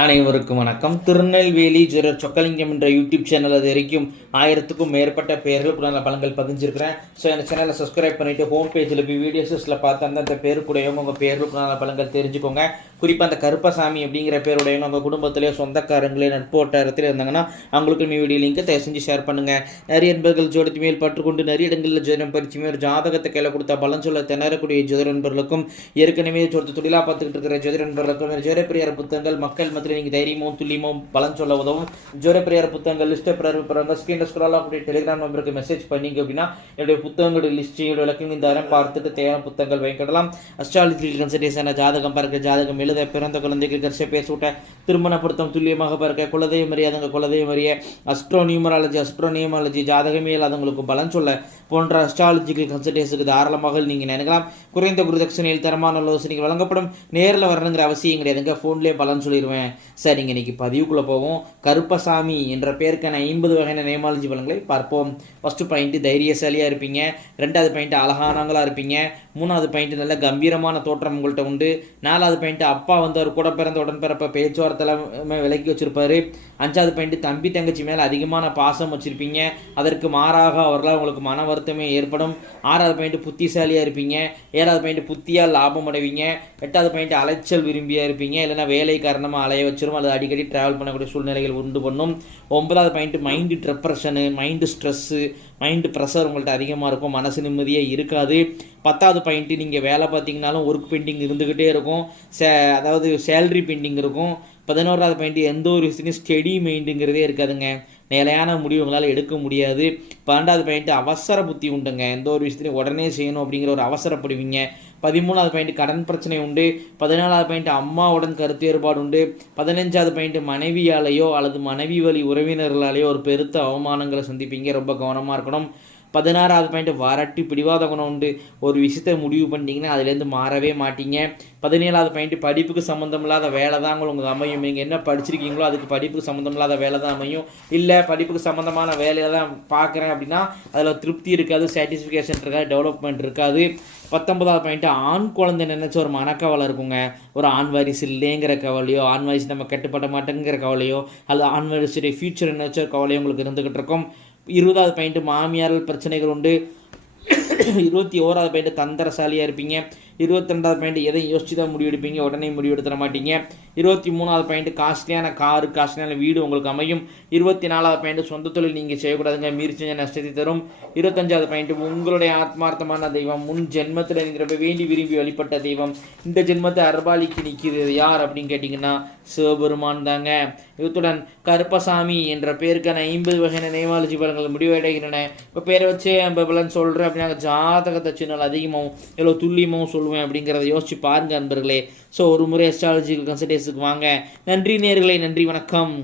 அனைவருக்கும் வணக்கம். திருநெல்வேலி ஜோதிடர் சொக்கலிங்கம் என்ற யூடியூப் சேனல் அது வரைக்கும் 1000க்கும் மேற்பட்ட பெயர்களுக்குள்ள பலன்கள் பதிஞ்சிருக்கிறேன். ஸோ இந்த சேனலை சப்ஸ்கிரைப் பண்ணிவிட்டு ஹோம் பேஜில் போய் வீடியோஸில் பார்த்து அந்த பேருக்குடையவங்க உங்கள் பெயர்களுக்குள்ள பலன்கள் தெரிஞ்சுக்கோங்க. குறிப்பாக அந்த கருப்பசாமி அப்படிங்கிற பேருடையவங்க உங்கள் குடும்பத்திலே சொந்தக்காரங்களே நட்பு வட்டாரத்தில் இருந்தாங்கன்னா அவங்களுக்கு வீடியோ லிங்க்கை தயவு செஞ்சு ஷேர் பண்ணுங்கள். நிறைய நண்பர்கள் ஜோதிடத்து மேல் பற்றுக்கொண்டு நிறைய இடங்களில் ஜோதிடம் பரிச்சுமே ஒரு ஜாதகத்தை கையில் கொடுத்தா பலன் சொல்ல திணறக்கூடிய ஜோதிட நண்பர்களுக்கும் ஏற்கனவே தொழிலாக பார்த்துக்கிட்டு இருக்கிற ஜோதிட நண்பர்களுக்கும் ஜோதிடப்பிரியார் புத்தகங்கள் மக்கள் நீங்கள் தைரியமும் துல்லியமும் பலன் சொல்ல உதவும். ஜோதிடப்பிரியார் புத்தகங்கள் லிஸ்ட்டை பிறகு ஸ்கிரீன் ஸ்க்ரால் ஆகக்கூடிய டெலிகிராம் நம்பருக்கு மெசேஜ் பண்ணிங்க அப்படின்னா என்னுடைய புத்தகங்களுடைய லிஸ்ட் விளக்கம் இந்த தரம் பார்த்துட்டு தேவையான புத்தகங்கள் வாங்கிக்கலாம். அஸ்ட்ராலஜி கன்சல்டேஷன் ஜாதகம் பார்க்க ஜாதகம் எழுத பிறந்த குழந்தைகள் கரிசை பேசூட்ட திருமண பொருத்தம் துல்லியமாக பார்க்க குலதெய்வம் அறியாதவங்க குலதெய்வம் அறிய அஸ்ட்ரோனியூமராலஜி ஜாதகமே இல்லாதவங்களுக்கு பலன் சொல்ல போன்ற அஸ்ட்ராலஜிக்கல் கன்சல்டேஷனுக்கு தாராளமாக நீங்கள் நினைக்கலாம். குறைந்த குருதட்சணையில் தரமான ஆலோசனைகள் வழங்கப்படும். நேரில் வரணுங்கிற அவசியம் கிடையாதுங்க, ஃபோன்லேயே பலன் சொல்லிடுவேன். சரிங்க, இன்னைக்கு பதிவுக்குள்ளே போவோம். கருப்பசாமி என்ற பேருக்கான 50 வகையான நேமாலஜி பலன்களை பார்ப்போம். ஃபர்ஸ்ட் பாயிண்ட் தைரியசாலியாக இருப்பீங்க. 2வது பாயிண்ட் அழகானவங்களாக இருப்பீங்க. 3வது பாயிண்ட் நல்ல கம்பீரமான தோற்றம் உங்கள்கிட்ட உண்டு. 4வது பாயிண்ட் அப்பா அவர் கூட பிறந்த உடன்பிறப்ப பேச்சுவார்த்தையில் விலக்கி வச்சிருப்பாரு. 5வது பாயிண்ட் தம்பி தங்கச்சி மேலே அதிகமான பாசம் வச்சுருப்பீங்க. அதற்கு மாறாக அவர்களால் உங்களுக்கு மன வருத்தமே ஏற்படும். 6வது பாயிண்ட் புத்திசாலியாக இருப்பீங்க. 7வது பாயிண்ட் புத்தியால் லாபம் அடைவீங்க. 8வது பாயிண்ட் அலைச்சல் விரும்பியாக இருப்பீங்க. இல்லைன்னா வேலை காரணமாக அலைய வச்சிரும், அது அடிக்கடி ட்ராவல் பண்ணக்கூடிய சூழ்நிலைகள் உண்டு பண்ணும். 9வது point mind depression, mind stress, mind pressure உங்கள்கிட்ட அதிகமாக இருக்கும், மனசு நிம்மதியே இருக்காது. 10வது பாயிண்ட்டு நீங்கள் வேலை பார்த்தீங்கனாலும் ஒர்க் பெண்டிங் இருந்துக்கிட்டே இருக்கும், அதாவது சேலரி பெண்டிங் இருக்கும். 11வது பாயிண்ட் எந்த ஒரு விஷயத்தையும் ஸ்டெடி மைண்டுங்கிறதே இருக்காதுங்க, நிலையான முடிவு உங்களால் எடுக்க முடியாது. 12வது பாயிண்ட் அவசர புத்தி உண்டுங்க, எந்த ஒரு விஷயத்தையும் உடனே செய்யணும் அப்படிங்கிற ஒரு அவசரப்படுவீங்க. 13வது பாயிண்ட் கடன் பிரச்சனை உண்டு. 14வது பாயிண்ட் அம்மாவுடன் கருத்து வேறுபாடு உண்டு. 15வது பாயிண்ட் மனைவியாலேயோ அல்லது மனைவி வழி உறவினர்களாலேயோ ஒரு பெருத்த அவமானங்களை சந்திப்பீங்க, ரொம்ப கவனமாக இருக்கணும். 16வது பாயிண்ட் வரட்டி பிடிவாத குணம் உண்டு. ஒரு விஷயத்தை முடிவு பண்ணிட்டீங்கன்னா அதுலேருந்து மாறவே மாட்டீங்க. 17வது பாயிண்ட் படிப்புக்கு சம்மந்தம் இல்லாத வேலை தான் உங்களுக்கு அமையும். நீங்கள் என்ன படிச்சிருக்கீங்களோ அதுக்கு படிப்புக்கு சம்மந்தம் இல்லாத வேலை தான் அமையும். இல்லை படிப்புக்கு சம்மந்தமான வேலையை தான் பார்க்குறேன் அப்படின்னா அதில் திருப்தி இருக்காது, சாட்டிஸ்ஃபிகேஷன் இருக்காது, டெவலப்மெண்ட் இருக்காது. 19வது பாயிண்ட் ஆண் குழந்தை நினைச்ச ஒரு மனக்கவலை இருக்குங்க. ஒரு ஆண் வாரிசு இல்லைங்கிற கவலையோ, ஆண் வாரிசு நம்ம கட்டுப்பட மாட்டேங்கிற கவலையோ, அல்லது ஆண் வாரிசுடைய ஃபியூச்சர் நினைச்ச ஒரு கவலையோ உங்களுக்கு இருந்துகிட்டு இருக்கும். 20வது பாயிண்ட் மாமியார்கள் பிரச்சனைகள் உண்டு. 21வது பாயிண்ட் தந்திரசாலியாக இருப்பீங்க. 22வது பாயிண்ட் எதையும் யோசிச்சு தான் முடிவெடுப்பீங்க, உடனே முடிவெடுத்துட மாட்டீங்க. 23வது பாயிண்ட் காஸ்ட்லியான காரு, காஸ்ட்லியான வீடு உங்களுக்கு அமையும். 24வது பாயிண்ட் சொந்த தொழில் நீங்கள் செய்யக்கூடாதுங்க, மீறி செஞ்ச நஷ்டத்தை தரும். 25வது பாயிண்ட் உங்களுடைய ஆத்மார்த்தமான தெய்வம், முன் ஜென்மத்தில் நீங்கள் வேண்டி விரும்பி வழிபட்ட தெய்வம் இந்த ஜென்மத்தை அர்பாலிக்கு நிற்கிறது யார் அப்படின்னு கேட்டிங்கன்னா சிவபெருமான் தாங்க. இவத்துடன் கருப்பசாமி என்ற பேருக்கான 50 வகையான நேமாலஜி பலன்கள் முடிவடைகின்றன. இப்போ பேரை வச்சே நம்ம பலன் சொல்கிறேன் அப்படின்னா ஜாதகத்தை சின்னால் அதிகமாகவும் எவ்வளோ துல்லியமாகவும் சொல்லுவேன் அப்படிங்கிறத யோசிச்சு பாருங்க நண்பர்களே. ஸோ ஒரு முறை அஸ்ட்ராலஜிக்கல் கன்சல்டேஷனுக்கு வாங்க. நன்றி நேயர்களே, நன்றி, வணக்கம்.